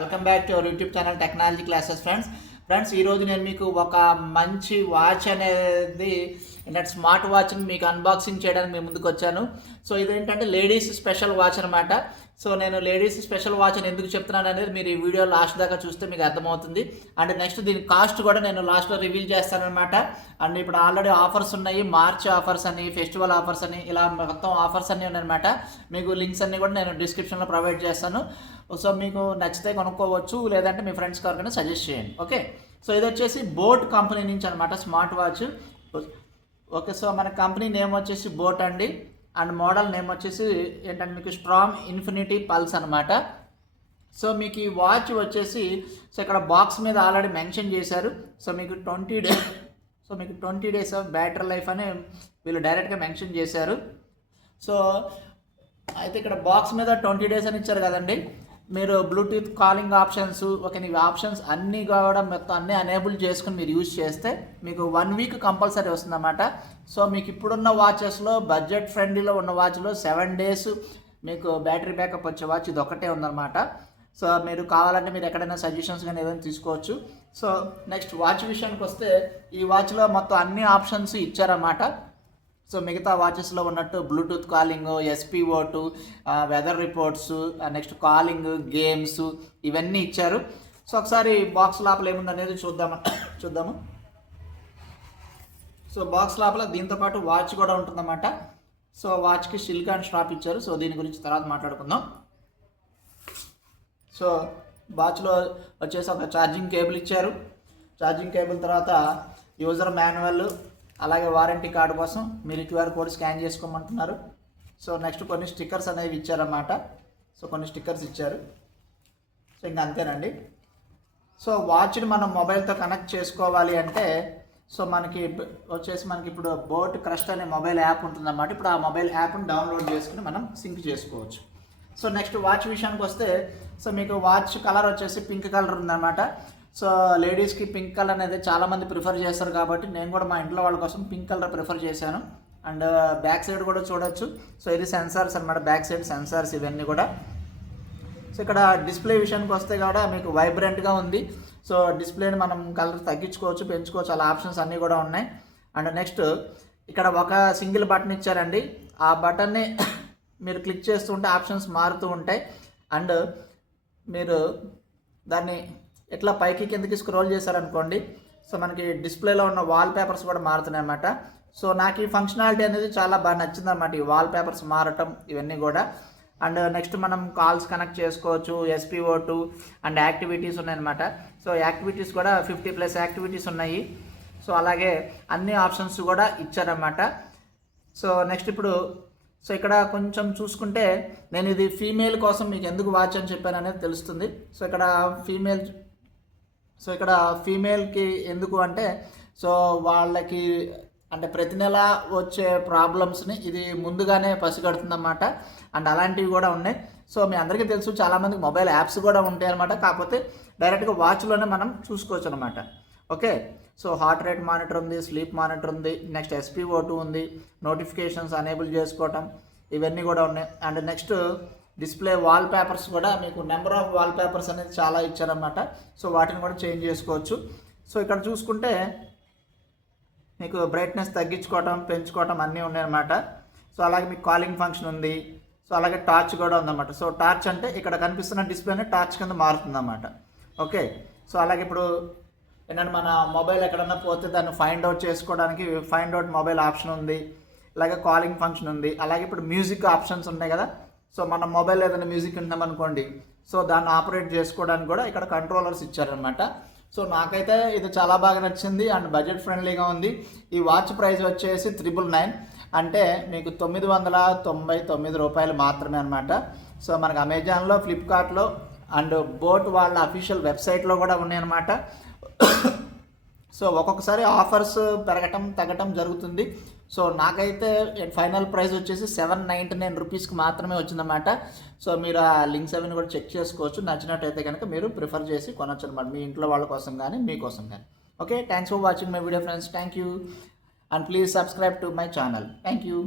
Welcome back to our YouTube channel technology classes friends ఈరోజు నేను మీకు ఒక మంచి వాచ్ అనేది ఏంటంటే స్మార్ట్ వాచ్ని మీకు అన్బాక్సింగ్ చేయడానికి మేము ముందుకు వచ్చాను. సో ఇదేంటంటే లేడీస్ స్పెషల్ వాచ్ అనమాట. సో నేను లేడీస్ స్పెషల్ వాచ్ అని ఎందుకు చెప్తున్నాను అనేది మీరు ఈ వీడియో లాస్ట్ దాకా చూస్తే మీకు అర్థమవుతుంది. అండ్ నెక్స్ట్ దీని కాస్ట్ కూడా నేను లాస్ట్లో రివీల్ చేస్తానమాట. అండ్ ఇప్పుడు ఆల్రెడీ ఆఫర్స్ ఉన్నాయి, మార్చ్ ఆఫర్స్ అని, ఫెస్టివల్ ఆఫర్స్ అని, ఇలా మొత్తం ఆఫర్స్ అన్నీ ఉన్నాయన్నమాట. మీకు లింక్స్ అన్నీ కూడా నేను డిస్క్రిప్షన్లో ప్రొవైడ్ చేస్తాను. సో మీకు నచ్చితే కొనుక్కోవచ్చు, లేదంటే మీ ఫ్రెండ్స్కి ఎవరికైనా సజెస్ట్ చేయండి. ఓకే, సో ఇది వచ్చేసి బోట్ కంపెనీ నుంచి అనమాట స్మార్ట్ వాచ్. ఓకే, సో మన కంపెనీ నేమ్ వచ్చేసి బోట్ అండి. అండ్ మోడల్ నేమ్ వచ్చేసి ఏంటంటే మీకు స్ట్రాంగ్ ఇన్ఫినిటీ పల్స్ అనమాట. సో మీకు ఈ వాచ్ వచ్చేసి సో ఇక్కడ బాక్స్ మీద ఆల్రెడీ మెన్షన్ చేశారు. సో మీకు 20 డేస్ ఆఫ్ బ్యాటరీ లైఫ్ అని వీళ్ళు డైరెక్ట్గా మెన్షన్ చేశారు. సో అయితే ఇక్కడ బాక్స్ మీద 20 డేస్ అని ఇచ్చారు కదండి. మీరు బ్లూటూత్ కాలింగ్ ఆప్షన్స్, ఓకే, ఈ ఆప్షన్స్ అన్నీ కూడా మొత్తం అన్నీ ఎనేబుల్ చేసుకుని మీరు యూజ్ చేస్తే మీకు 1 వీక్ కంపల్సరీ వస్తుందన్నమాట. సో మీకు ఇప్పుడున్న వాచెస్లో బడ్జెట్ ఫ్రెండ్లీలో ఉన్న వాచ్లో 7 డేస్ మీకు బ్యాటరీ బ్యాకప్ వచ్చే వాచ్ ఇది ఒకటే ఉందన్నమాట. సో మీరు కావాలంటే మీరు ఎక్కడైనా సజెషన్స్ కానీ ఏదైనా తీసుకోవచ్చు. సో నెక్స్ట్ వాచ్ విషయానికి వస్తే ఈ వాచ్లో మొత్తం అన్ని ఆప్షన్స్ ఇచ్చారన్నమాట. సో మిగతా వాచెస్లో ఉన్నట్టు Bluetooth calling, SpO2, weather reports, next games ఇవన్నీ ఇచ్చారు. సో ఒకసారి బాక్స్ లోపల ఏముందనేది చూద్దాము. సో బాక్స్ లోపల దీంతో పాటు వాచ్ కూడా ఉంటుందన్నమాట. సో వాచ్కి సిలికాన్ స్ట్రాప్ ఇచ్చారు. సో దీని గురించి తర్వాత మాట్లాడుకుందాం. సో వాచ్లో వచ్చేసి ఒక ఛార్జింగ్ కేబుల్ ఇచ్చారు. ఛార్జింగ్ కేబుల్ తర్వాత యూజర్ మాన్యువల్, అలాగే వారంటీ కార్డు కోసం మీరు QR కోడ్ స్కాన్ చేసుకోమంటున్నారు. సో నెక్స్ట్ కొన్ని స్టిక్కర్స్ అనేవి ఇచ్చారన్నమాట. సో కొన్ని స్టిక్కర్స్ ఇచ్చారు. సో ఇంకా అంతేనండి. సో వాచ్ని మనం మొబైల్తో కనెక్ట్ చేసుకోవాలి అంటే సో మనకి ఇప్పుడు బోట్ క్రస్ట్ అనే మొబైల్ యాప్ ఉంటుందన్నమాట. ఇప్పుడు ఆ మొబైల్ యాప్ని డౌన్లోడ్ చేసుకుని మనం సింక్ చేసుకోవచ్చు. సో నెక్స్ట్ వాచ్ విషయానికి వస్తే సో మీకు వాచ్ కలర్ వచ్చేసి పింక్ కలర్ ఉందన్నమాట. సో లేడీస్కి పింక్ కలర్ అనేది చాలామంది ప్రిఫర్ చేస్తారు కాబట్టి నేను కూడా మా ఇంట్లో వాళ్ళ కోసం పింక్ కలర్ ప్రిఫర్ చేశాను. అండ్ బ్యాక్ సైడ్ కూడా చూడొచ్చు. సో ఇది సెన్సార్స్ అనమాట, బ్యాక్ సైడ్ సెన్సార్స్ ఇవన్నీ కూడా. సో ఇక్కడ డిస్ప్లే విషయానికి వస్తే కూడా మీకు వైబ్రెంట్గా ఉంది. సో డిస్ప్లేని మనం కలర్ తగ్గించుకోవచ్చు, పెంచుకోవచ్చు, అలా ఆప్షన్స్ అన్నీ కూడా ఉన్నాయి. అండ్ నెక్స్ట్ ఇక్కడ ఒక సింగిల్ బటన్ ఇచ్చారండి. ఆ బటన్ని మీరు క్లిక్ చేస్తుంటే ఆప్షన్స్ మారుతూ ఉంటాయి. అండ్ మీరు దాన్ని ఇట్లా పైకి కిందకి స్క్రోల్ చేశారనుకోండి, సో మనకి డిస్ప్లేలో ఉన్న వాల్ పేపర్స్ కూడా మారుతున్నాయి అన్నమాట. సో నాకు ఈ ఫంక్షనాలిటీ అనేది చాలా బాగా నచ్చింది అన్నమాట, ఈ వాల్ పేపర్స్ మారటం ఇవన్నీ కూడా. అండ్ నెక్స్ట్ మనం కాల్స్ కనెక్ట్ చేసుకోవచ్చు, SpO2 అండ్ యాక్టివిటీస్ ఉన్నాయన్నమాట. సో యాక్టివిటీస్ కూడా 50+ యాక్టివిటీస్ ఉన్నాయి. సో అలాగే అన్ని ఆప్షన్స్ కూడా ఇచ్చారన్నమాట. సో నెక్స్ట్ ఇప్పుడు సో ఇక్కడ కొంచెం చూసుకుంటే నేను ఇది ఫీమేల్ కోసం మీకు ఎందుకు వాచ్ అని చెప్పాను అనేది తెలుస్తుంది. సో ఇక్కడ ఫీమేల్కి ఎందుకు అంటే సో వాళ్ళకి అంటే ప్రతి నెల వచ్చే ప్రాబ్లమ్స్ని ఇది ముందుగానే పసిగడుతుందన్నమాట. అండ్ అలాంటివి కూడా ఉన్నాయి. సో మీ అందరికీ తెలుసు చాలామందికి మొబైల్ యాప్స్ కూడా ఉంటాయి అన్నమాట. కాకపోతే డైరెక్ట్గా వాచ్లోనే మనం చూసుకోవచ్చు అనమాట. Okay, so heart rate monitor ఉంది, స్లీప్ మానిటర్ ఉంది, నెక్స్ట్ SpO2 ఉంది, నోటిఫికేషన్స్ అనేబుల్ చేసుకోవటం ఇవన్నీ కూడా ఉన్నాయి. And next display wall papers కూడా మీకు నెంబర్ ఆఫ్ వాల్ పేపర్స్ అనేది చాలా ఇచ్చారన్నమాట. సో వాటిని కూడా చేంజ్ చేసుకోవచ్చు. సో ఇక్కడ చూసుకుంటే మీకు బ్రైట్నెస్ తగ్గించుకోవటం, పెంచుకోవటం అన్నీ ఉన్నాయన్నమాట. సో అలాగే మీకు కాలింగ్ ఫంక్షన్ ఉంది. సో అలాగే టార్చ్ కూడా ఉందన్నమాట. సో టార్చ్ అంటే ఇక్కడ కనిపిస్తున్న డిస్ప్లేనే టార్చ్ కింద మారుతుందన్నమాట. ఓకే, సో అలాగే ఇప్పుడు ఏంటంటే మన మొబైల్ ఎక్కడన్నా పోతే దాన్ని ఫైండ్ అవుట్ చేసుకోవడానికి ఫైండ్ అవుట్ మొబైల్ ఆప్షన్ ఉంది. అలాగే కాలింగ్ ఫంక్షన్ ఉంది. అలాగే ఇప్పుడు మ్యూజిక్ ఆప్షన్స్ ఉన్నాయి కదా. సో మన మొబైల్ ఏదైనా మ్యూజిక్ వింటామనుకోండి, సో దాన్ని ఆపరేట్ చేసుకోవడానికి కూడా ఇక్కడ కంట్రోలర్స్ ఇచ్చారనమాట. సో నాకైతే ఇది చాలా బాగా నచ్చింది అండ్ బడ్జెట్ ఫ్రెండ్లీగా ఉంది. ఈ వాచ్ ప్రైస్ వచ్చేసి 999, అంటే మీకు 999 రూపాయలు మాత్రమే అనమాట. సో మనకు అమెజాన్లో, ఫ్లిప్కార్ట్లో అండ్ బోట్ వాళ్ళ అఫీషియల్ వెబ్సైట్లో కూడా ఉన్నాయన్నమాట. సో ఒక్కొక్కసారి ఆఫర్స్ పెరగటం తగ్గటం జరుగుతుంది. సో నాకైతే ఫైనల్ ప్రైస్ వచ్చేసి 799 రూపీస్కి మాత్రమే వచ్చిందన్నమాట. సో మీరు ఆ లింక్స్ అవన్నీ కూడా చెక్ చేసుకోవచ్చు. నచ్చినట్టయితే కనుక మీరు ప్రిఫర్ చేసి కొనొచ్చు అనమాట, మీ ఇంట్లో వాళ్ళ కోసం కానీ మీకోసం కానీ. Okay, thanks for watching my video friends. Thank you and please subscribe to my channel. Thank you.